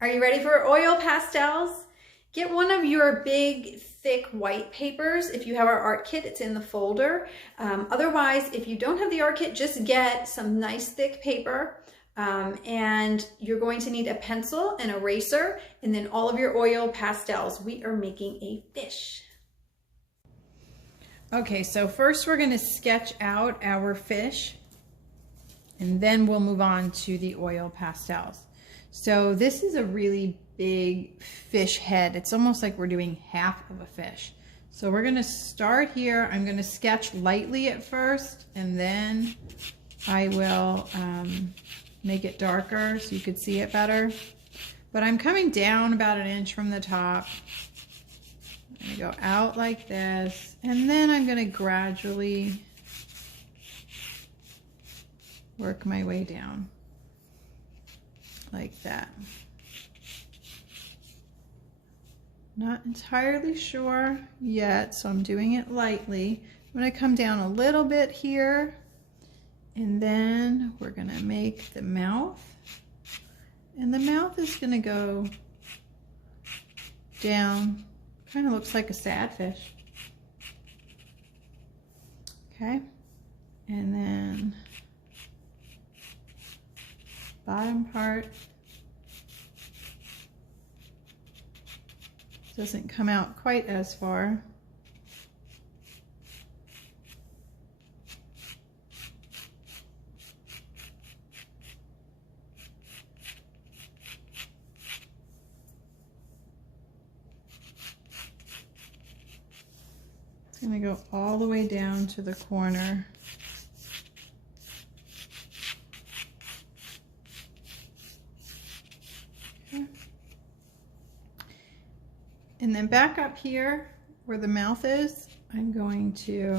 Are you ready for oil pastels? Get one of your big, thick white papers. If you have our art kit, it's in the folder. Otherwise, if you don't have the art kit, just get some nice thick paper. And you're going to need a pencil, an eraser, and then all of your oil pastels. We are making a fish. Okay, so first we're going to sketch out our fish, and then we'll move on to the oil pastels. So this is a really big fish head. It's almost like we're doing half of a fish. So we're going to start here. I'm going to sketch lightly at first, and then I will make it darker so you could see it better. But I'm coming down about 1 inch from the top. I'm going to go out like this, and then I'm going to gradually work my way down like that. Not entirely sure yet, so I'm doing it lightly. I'm going to come down a little bit here, and then we're going to make the mouth. And the mouth is going to go down. Kind of looks like a sad fish. Okay. And then bottom part doesn't come out quite as far. It's going to go all the way down to the corner. And then back up here where the mouth is, I'm going to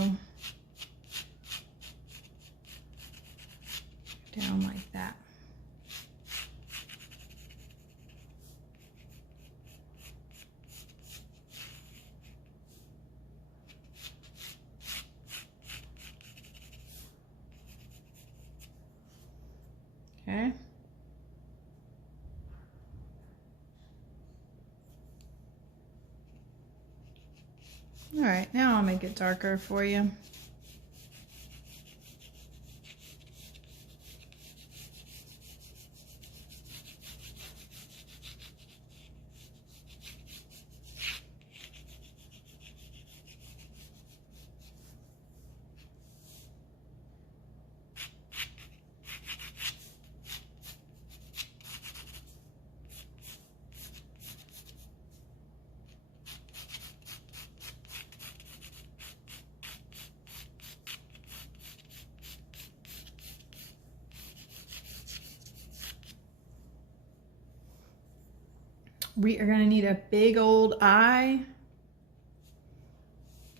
down like that. Okay. All right, now I'll make it darker for you. We are going to need a big old eye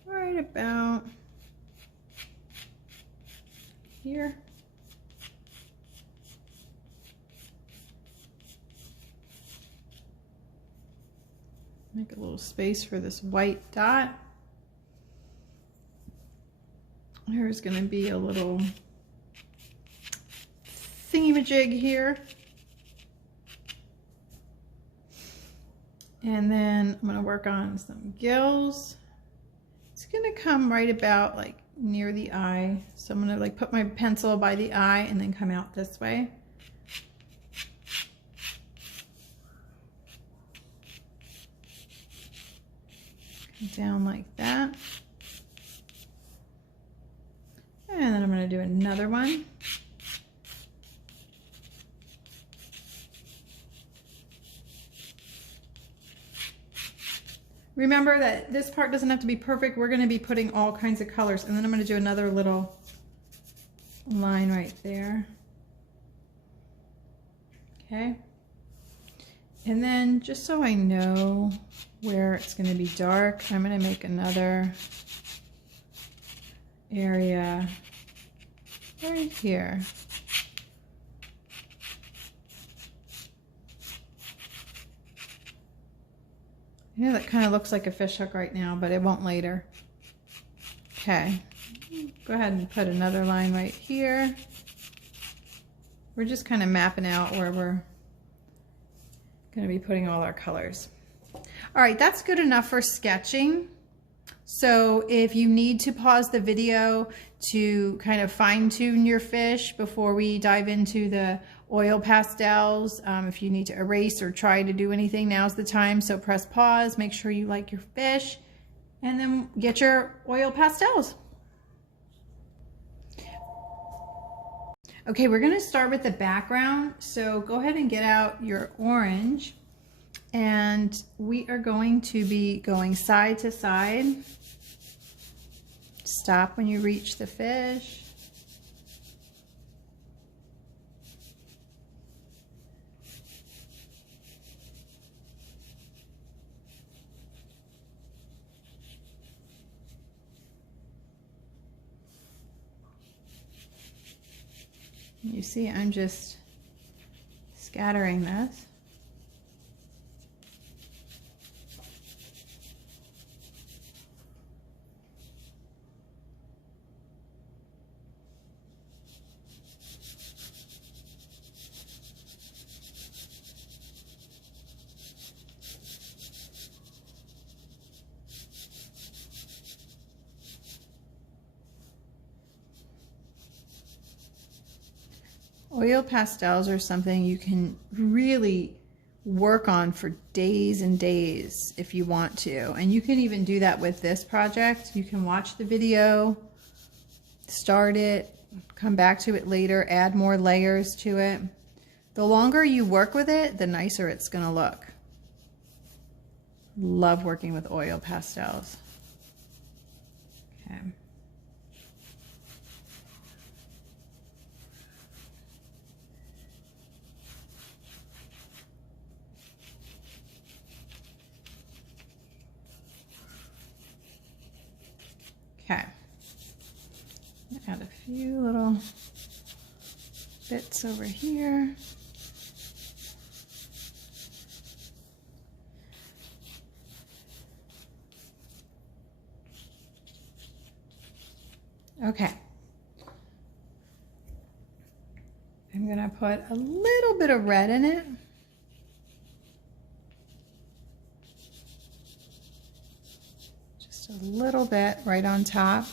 right about here. Make a little space for this white dot. There's going to be a little thingamajig here. And then I'm going to work on some gills. It's going to come right about like near the eye. So I'm going to like put my pencil by the eye and then come out this way. Come down like that. And then I'm going to do another one. Remember that this part doesn't have to be perfect. We're going to be putting all kinds of colors. And then I'm going to do another little line right there. Okay. And then just so I know where it's going to be dark, I'm going to make another area right here. Yeah, that kind of looks like a fish hook right now, but it won't later. Okay, go ahead and put another line right here. We're just kind of mapping out where we're Going to be putting all our colors. All right, that's good enough for sketching. So if you need to pause the video to kind of fine tune your fish before we dive into the oil pastels, if you need to erase or try to do anything, now's the time. So press pause, make sure you like your fish, and then get your oil pastels. Okay, we're going to start with the background. So go ahead and get out your orange, and we are going to be going side to side. Stop when you reach the fish. You see, I'm just scattering this. Oil pastels are something you can really work on for days and days if you want to. And you can even do that with this project. You can watch the video, start it, come back to it later, add more layers to it. The longer you work with it, the nicer it's going to look. Love working with oil pastels. Okay. Okay, add a few little bits over here. Okay, I'm gonna put a little bit of red in it. A little bit right on top.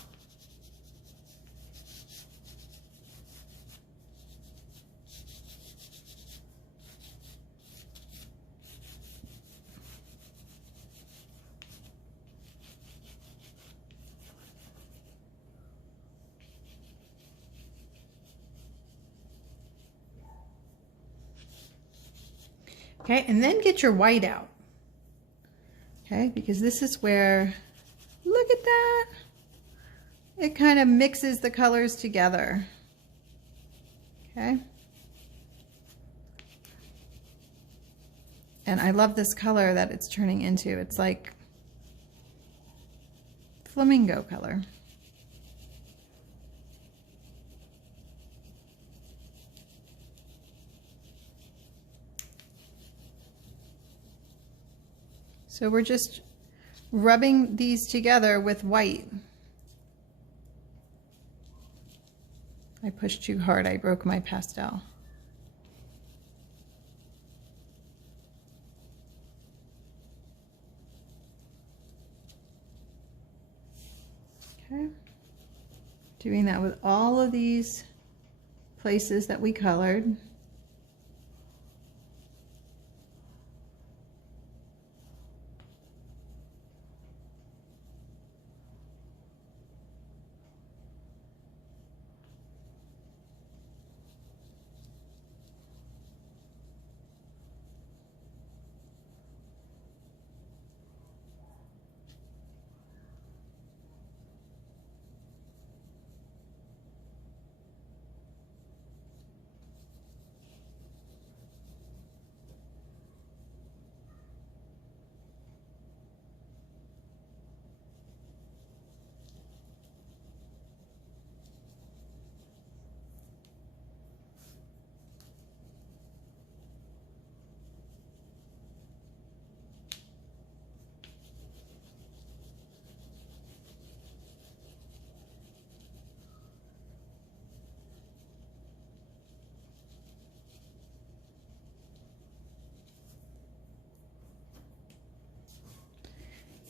Okay, and then get your white out. Okay, because this is where, look at that. It kind of mixes the colors together. Okay. And I love this color that it's turning into. It's like flamingo color. So we're just rubbing these together with white. I pushed too hard, I broke my pastel. Okay, doing that with all of these places that we colored.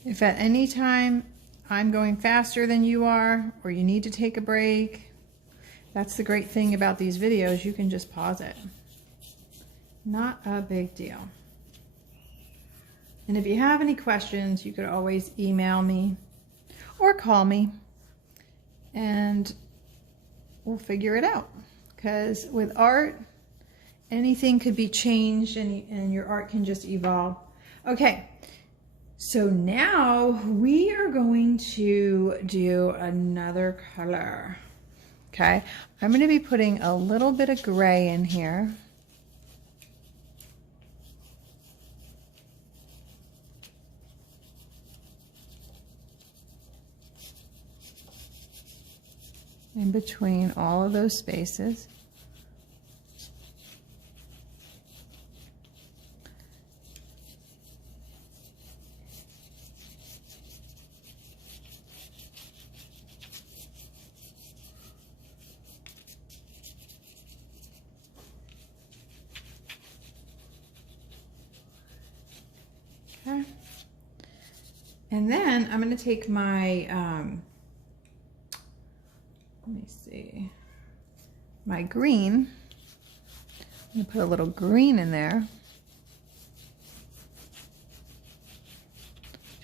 If at any time I'm going faster than you are, or you need to take a break, that's the great thing about these videos. You can just pause it. Not a big deal. And if you have any questions, you could always email me or call me and we'll figure it out. Because with art, anything could be changed and your art can just evolve. Okay, so now we are going to do another color. Okay, I'm going to be putting a little bit of gray in here. In between all of those spaces. Okay. And then I'm going to take my let me see, my green. I'm going to put a little green in there.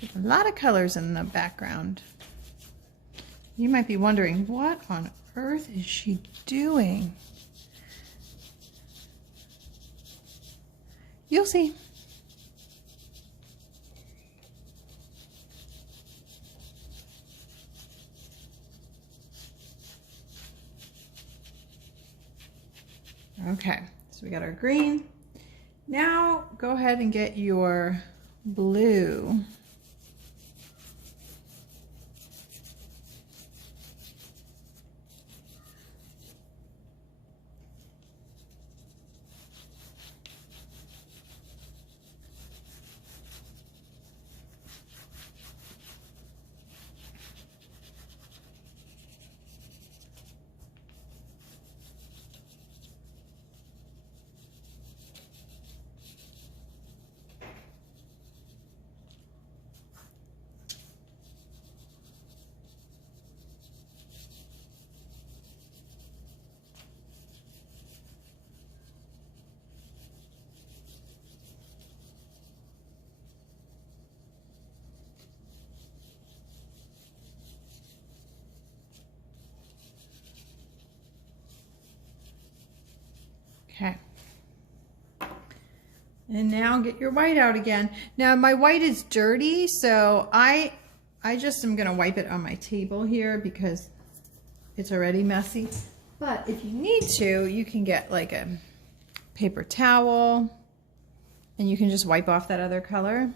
There's a lot of colors in the background. You might be wondering, what on earth is she doing? You'll see. Okay, so we got our green. Now go ahead and get your blue. Okay. And now get your white out again. Now my white is dirty, so I just am gonna wipe it on my table here because it's already messy. But if you need to, you can get like a paper towel and you can just wipe off that other color.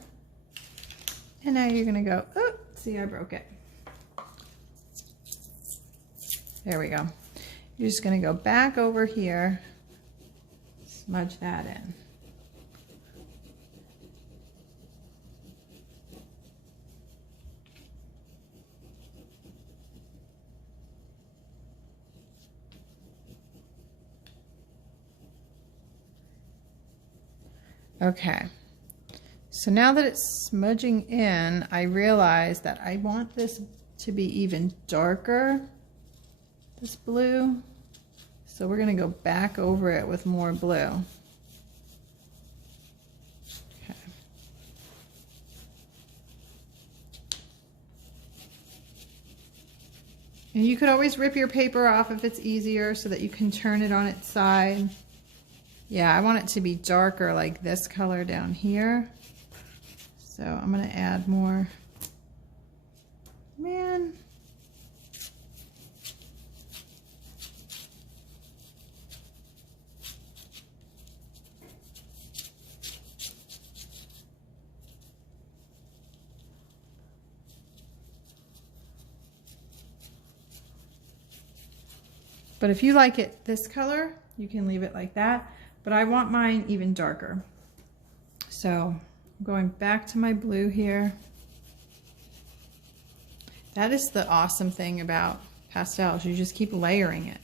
And now you're gonna go, oh, see, I broke it. There we go. You're just gonna go back over here, smudge that in. Okay, so now that it's smudging in, I realize that I want this to be even darker, this blue. So we're gonna go back over it with more blue. Okay. And you could always rip your paper off if it's easier so that you can turn it on its side. Yeah, I want it to be darker like this color down here. So I'm gonna add more. Man. But if you like it this color, you can leave it like that. But I want mine even darker. So I'm going back to my blue here. That is the awesome thing about pastels. You just keep layering it.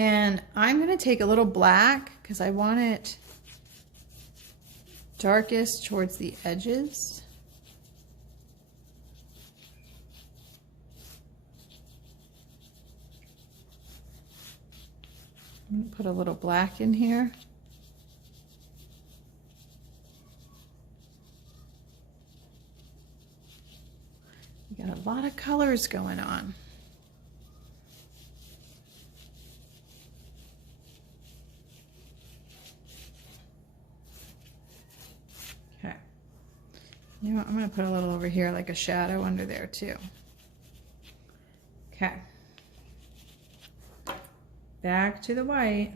And I'm going to take a little black because I want it darkest towards the edges. I'm going to put a little black in here. We got a lot of colors going on. Okay. You know what? I'm going to put a little over here, like a shadow under there too. Okay. Back to the white.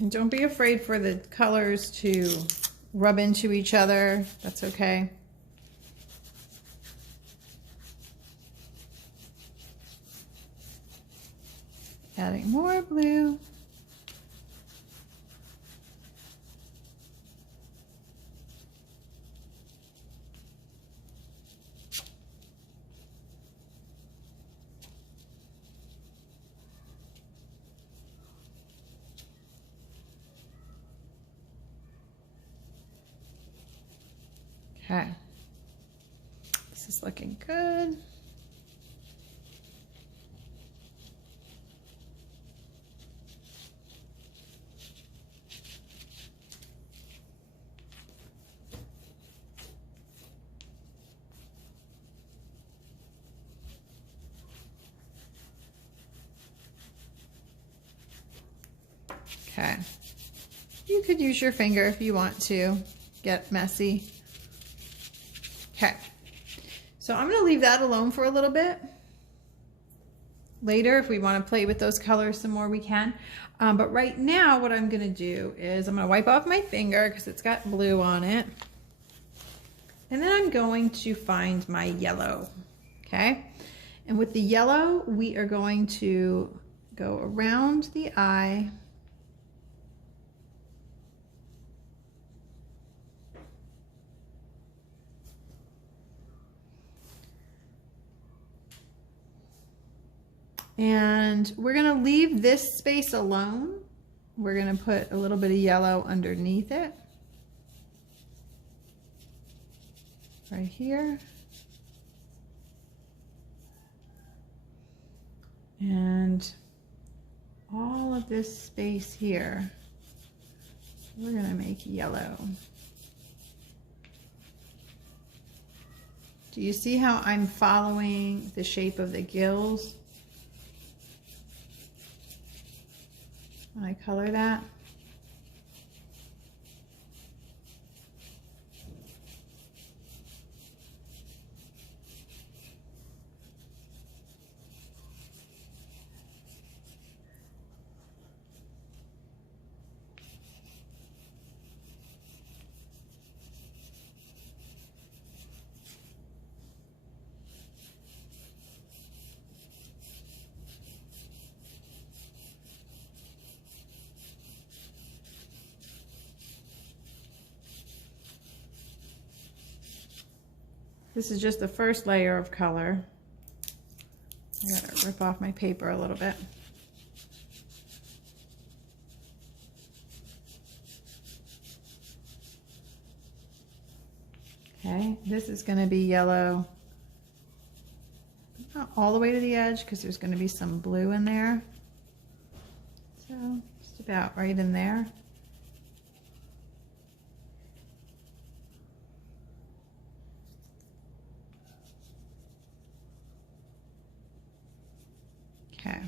And don't be afraid for the colors to rub into each other. That's okay. Adding more blue. Okay, this is looking good. Okay, you could use your finger if you want to get messy. Okay, so I'm going to leave that alone for a little bit. Later, if we want to play with those colors some more, we can. But right now, what I'm going to do is I'm going to wipe off my finger because it's got blue on it. And then I'm going to find my yellow, okay? And with the yellow, we are going to go around the eye. And we're going to leave this space alone. We're going to put a little bit of yellow underneath it. Right here. And all of this space here, we're going to make yellow. Do you see how I'm following the shape of the gills? I color that. This is just the first layer of color. I gotta rip off my paper a little bit. Okay, this is gonna be yellow not all the way to the edge because there's going to be some blue in there. So just about right in there. Okay.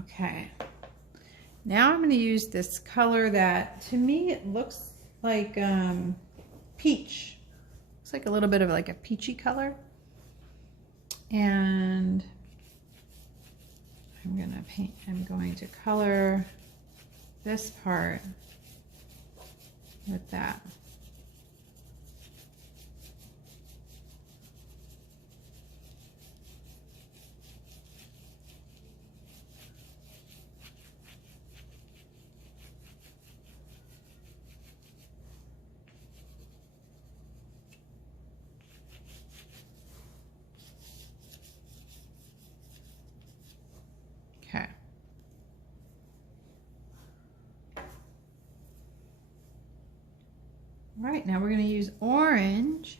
Okay. Now I'm going to use this color that, to me, it looks like peach. Looks like a little bit of like a peachy color. And I'm going to color this part with that. Okay. All right, now we're going to use orange.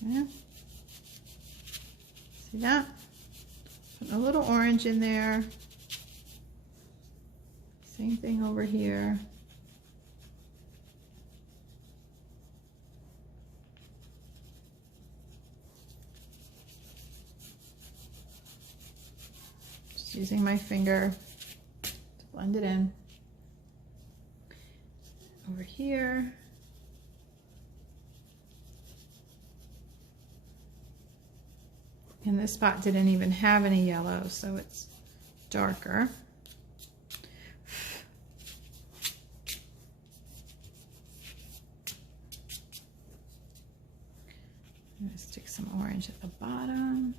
Yeah. See that? Put a little orange in there. Same thing over here. Just using my finger to blend it in. Over here. And this spot didn't even have any yellow, so it's darker. I'm going to stick some orange at the bottom.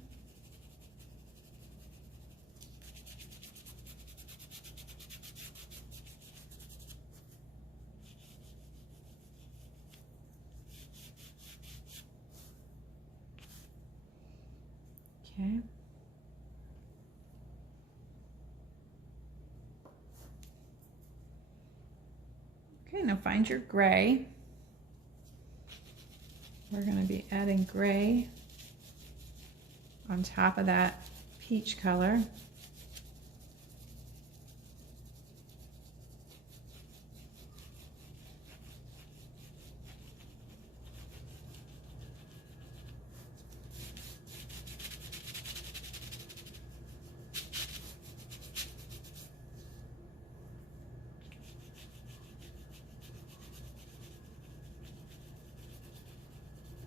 Okay. Okay, now find your gray. We're going to be adding gray on top of that peach color.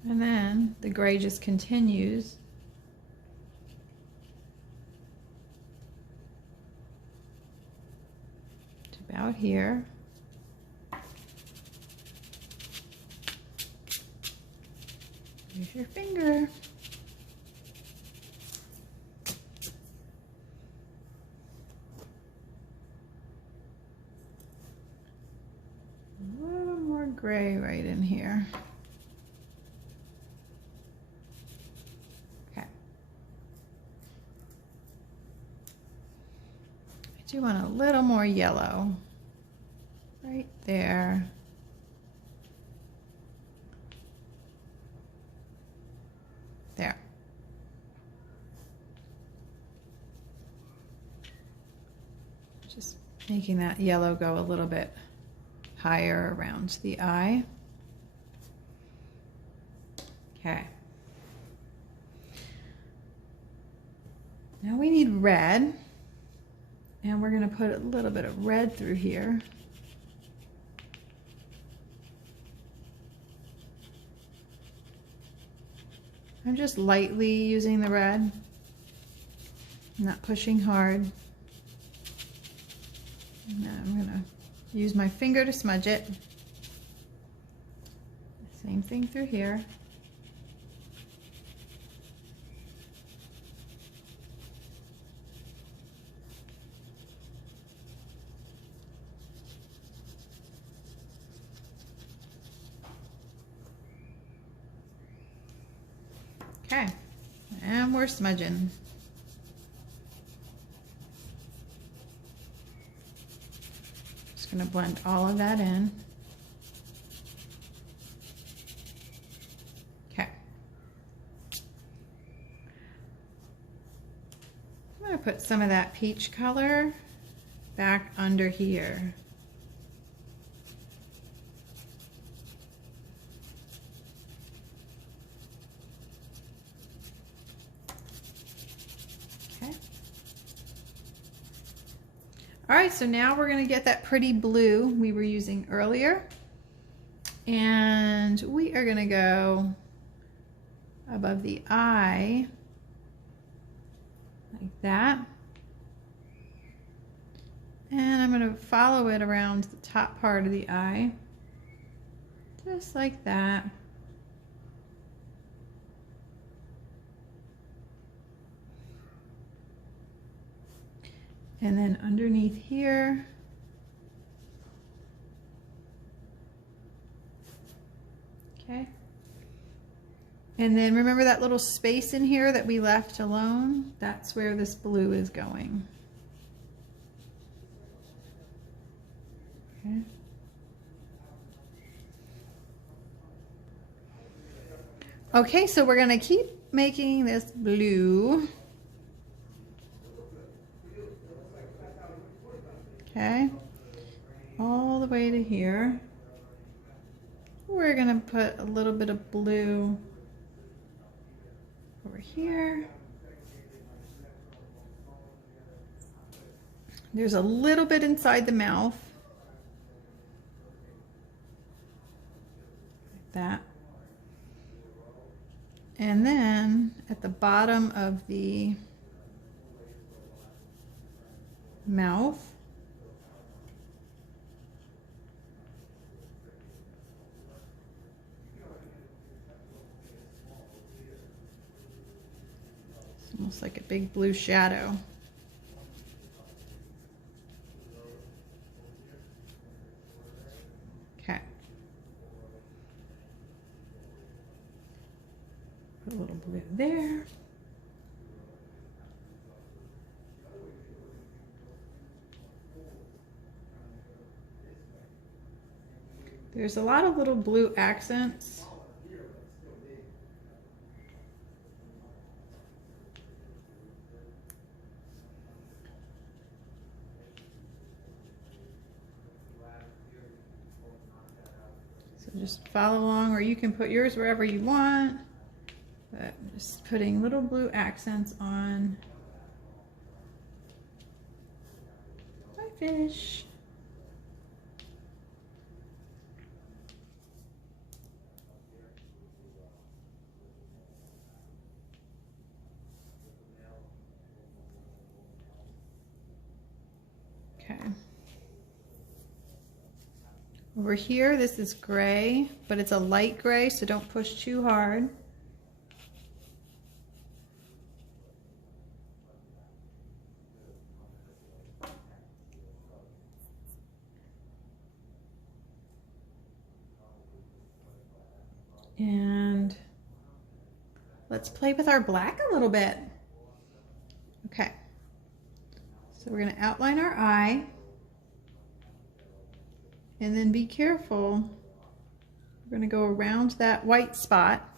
And then the gray just continues to about here. Use your finger. A little more gray right in here. I do want a little more yellow right there. There. Just making that yellow go a little bit higher around the eye. Okay. Now we need red. And we're going to put a little bit of red through here. I'm just lightly using the red, not pushing hard. And then I'm going to use my finger to smudge it. Same thing through here. Okay, and we're smudging. Just gonna blend all of that in. Okay. I'm gonna put some of that peach color back under here. Okay. All right, so now we're gonna get that pretty blue we were using earlier. And we are gonna go above the eye, like that. And I'm gonna follow it around the top part of the eye, just like that. And then underneath here, okay. And then remember that little space in here that we left alone? That's where this blue is going. Okay. Okay, so we're gonna keep making this blue. Okay, all the way to here. We're gonna put a little bit of blue over here. There's a little bit inside the mouth, like that. And then at the bottom of the mouth, it's almost like a big blue shadow. Okay. Put a little blue there. There's a lot of little blue accents. So just follow along, or you can put yours wherever you want. But I'm just putting little blue accents on my fish. Okay. Over here, this is gray, but it's a light gray, so don't push too hard. And let's play with our black a little bit. Okay. So we're going to outline our eye. And then be careful. We're going to go around that white spot.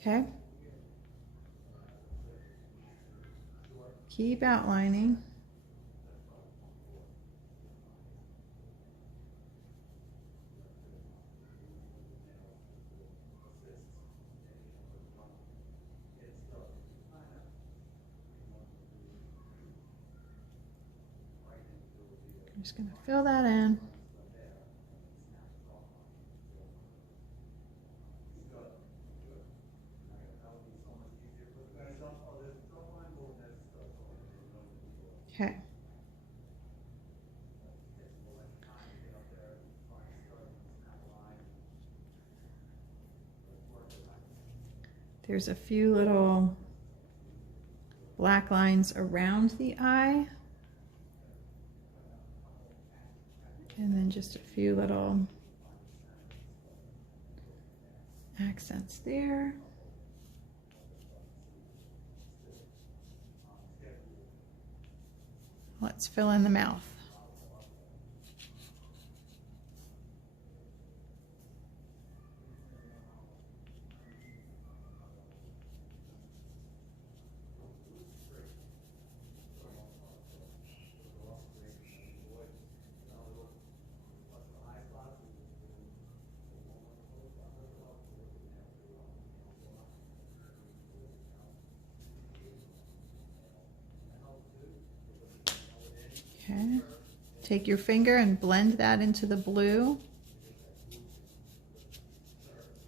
Okay. Keep outlining. I'm just going to fill that in. Okay. There's a few little black lines around the eye. And then just a few little accents there. let's fill in the mouth. Okay, take your finger and blend that into the blue.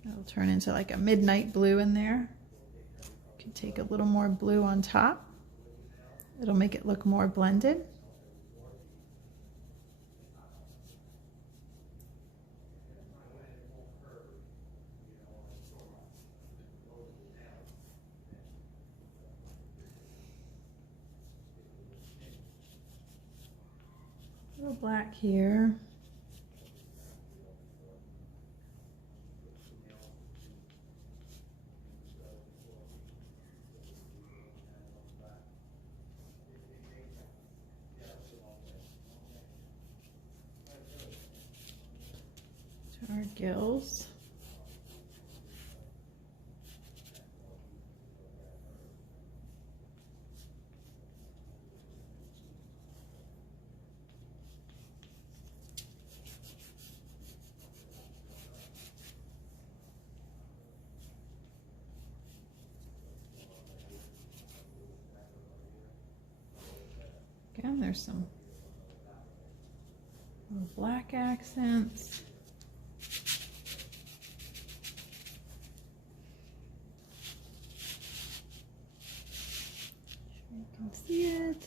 It'll turn into like a midnight blue in there. You can take a little more blue on top. It'll make it look more blended. A little black here. To our gills. Again, there's some little black accents. You can see it.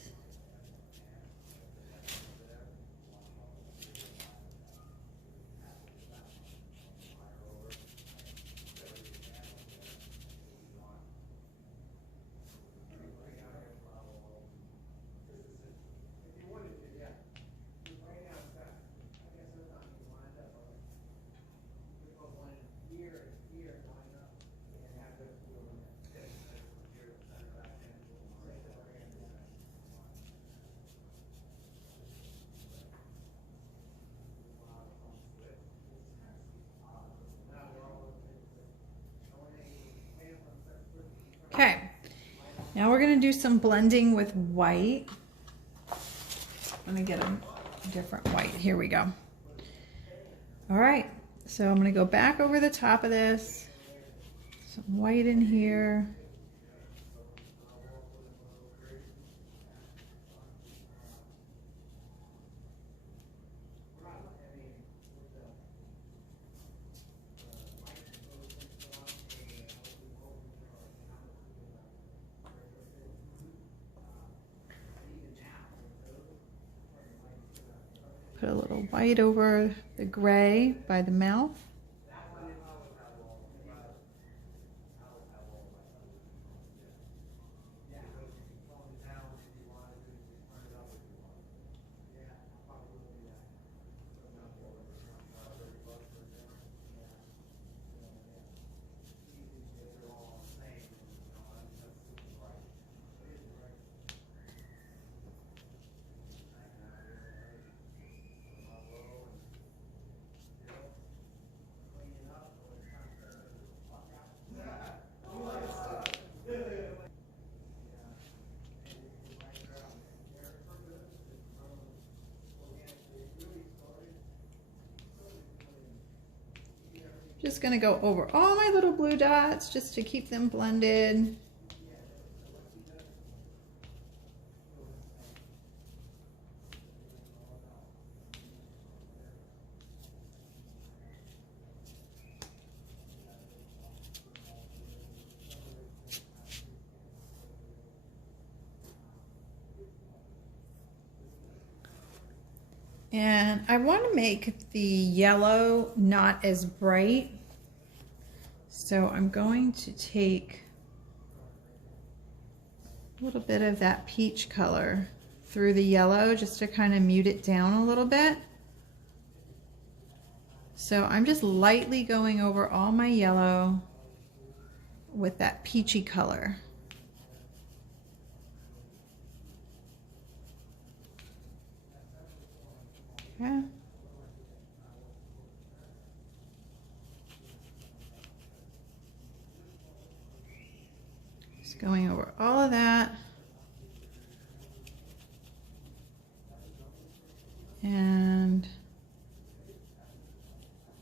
Okay, now we're going to do some blending with white. I'm going to get a different white. Here we go. All right, so I'm going to go back over the top of this. Some white in here. Put a little white over the gray by the mouth. Just going to go over all my little blue dots just to keep them blended. And I want to make the yellow not as bright. So I'm going to take a little bit of that peach color through the yellow just to kind of mute it down a little bit. So I'm just lightly going over all my yellow with that peachy color. Okay. Just going over all of that. And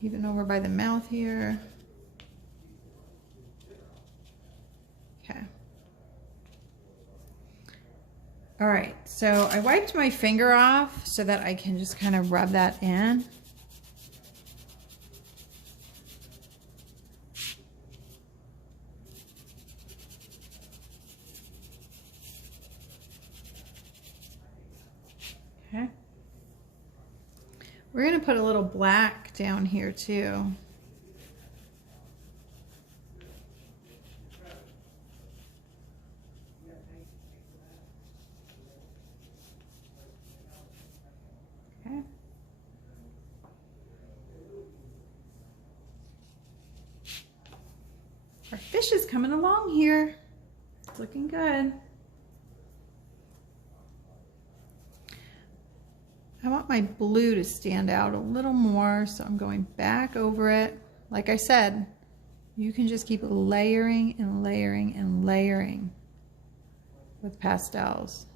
even over by the mouth here. Okay. All right, so I wiped my finger off so that I can just kind of rub that in. Okay. We're gonna put a little black down here too. Okay. Our fish is coming along here. It's looking good. I want my blue to stand out a little more, so I'm going back over it. Like I said, you can just keep layering and layering and layering with pastels.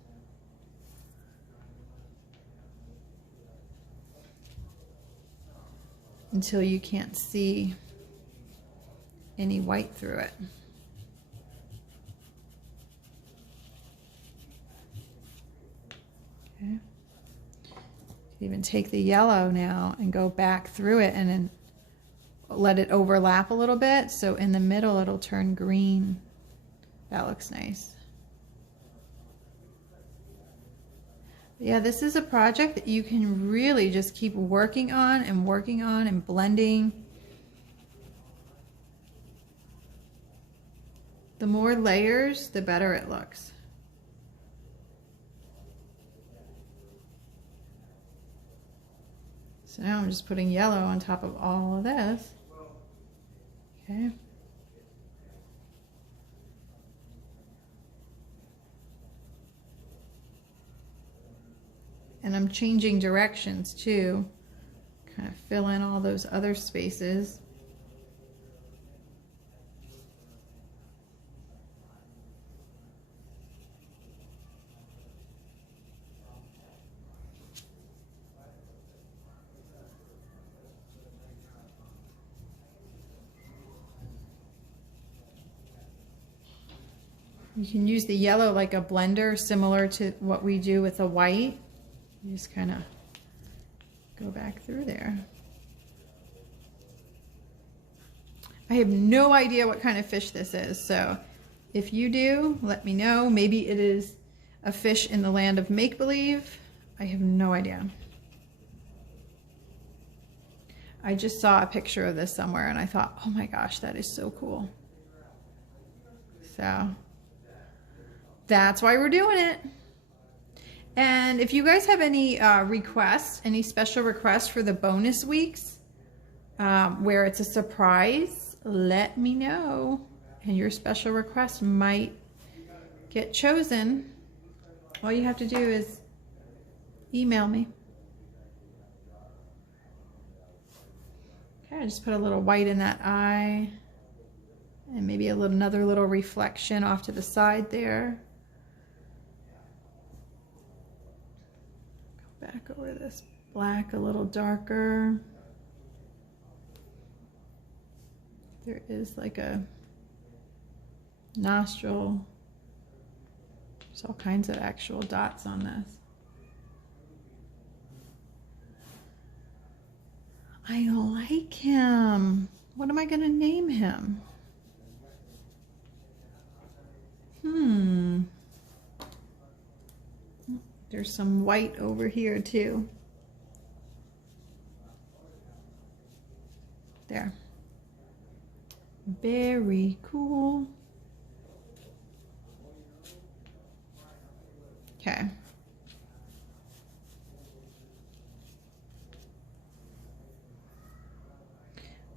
Until you can't see any white through it. Okay. Even take the yellow now and go back through it and then let it overlap a little bit, so in the middle it'll turn green. That looks nice. Yeah, this is a project that you can really just keep working on and blending. The more layers, the better it looks. So now I'm just putting yellow on top of all of this. Okay. And I'm changing directions too. Kind of fill in all those other spaces. You can use the yellow like a blender, similar to what we do with the white. You just kind of go back through there. I have no idea what kind of fish this is, so if you do, let me know. Maybe it is a fish in the land of make-believe. I have no idea. I just saw a picture of this somewhere and I thought, oh my gosh, that is so cool. So that's why we're doing it. And if you guys have any requests, any special requests for the bonus weeks where it's a surprise, let me know. And your special request might get chosen. All you have to do is email me. Okay, I just put a little white in that eye. And maybe another little reflection off to the side there. Go back over this black a little darker. There is like a nostril. There's all kinds of actual dots on this. I like him. What am I going to name him? There's some white over here too. There. Very cool. Okay.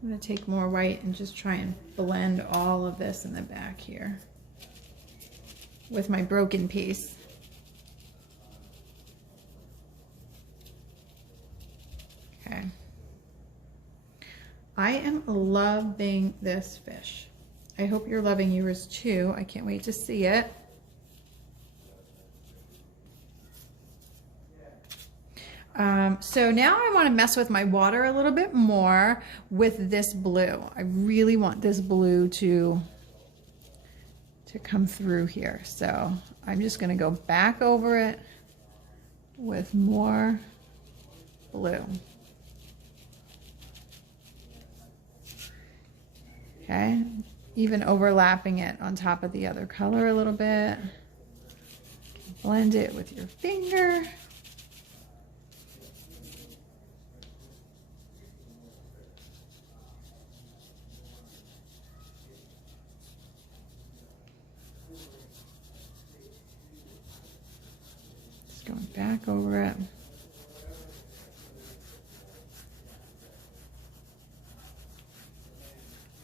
I'm going to take more white and just try and blend all of this in the back here with my broken piece. Okay. I am loving this fish. I hope you're loving yours too. I can't wait to see it. So now I want to mess with my water a little bit more with this blue. I really want this blue to come through here. So I'm just going to go back over it with more blue. Okay, even overlapping it on top of the other color a little bit. Blend it with your finger. Just going back over it.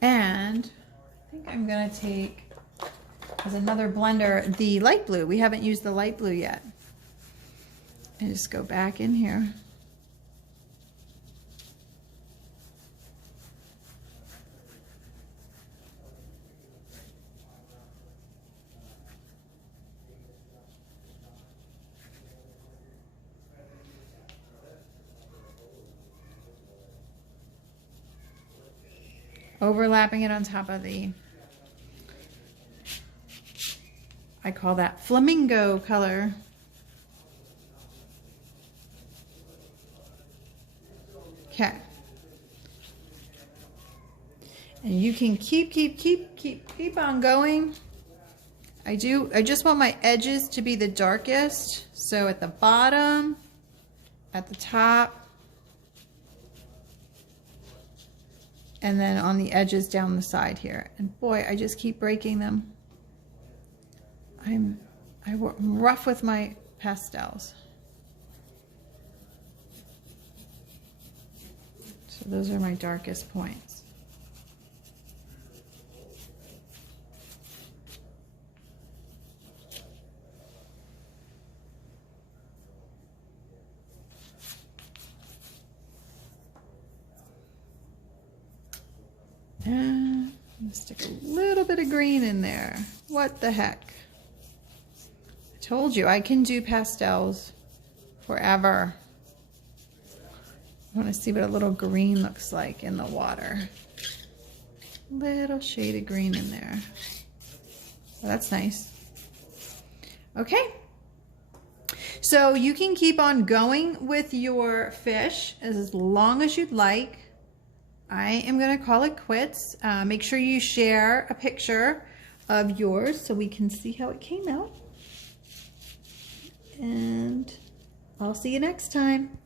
And I think I'm gonna take, as another blender, the light blue. We haven't used the light blue yet. And just go back in here. Overlapping it on top of the, I call that flamingo color. Okay. And you can keep on going. I just want my edges to be the darkest. So at the bottom, at the top, and then on the edges down the side here. And boy, I just keep breaking them. I'm rough with my pastels. So those are my darkest points. And stick a little bit of green in there. What the heck? I told you I can do pastels forever. I want to see what a little green looks like in the water. Little shade of green in there. Well, that's nice. Okay. So you can keep on going with your fish as long as you'd like. I am going to call it quits. Make sure you share a picture of yours so we can see how it came out. And I'll see you next time.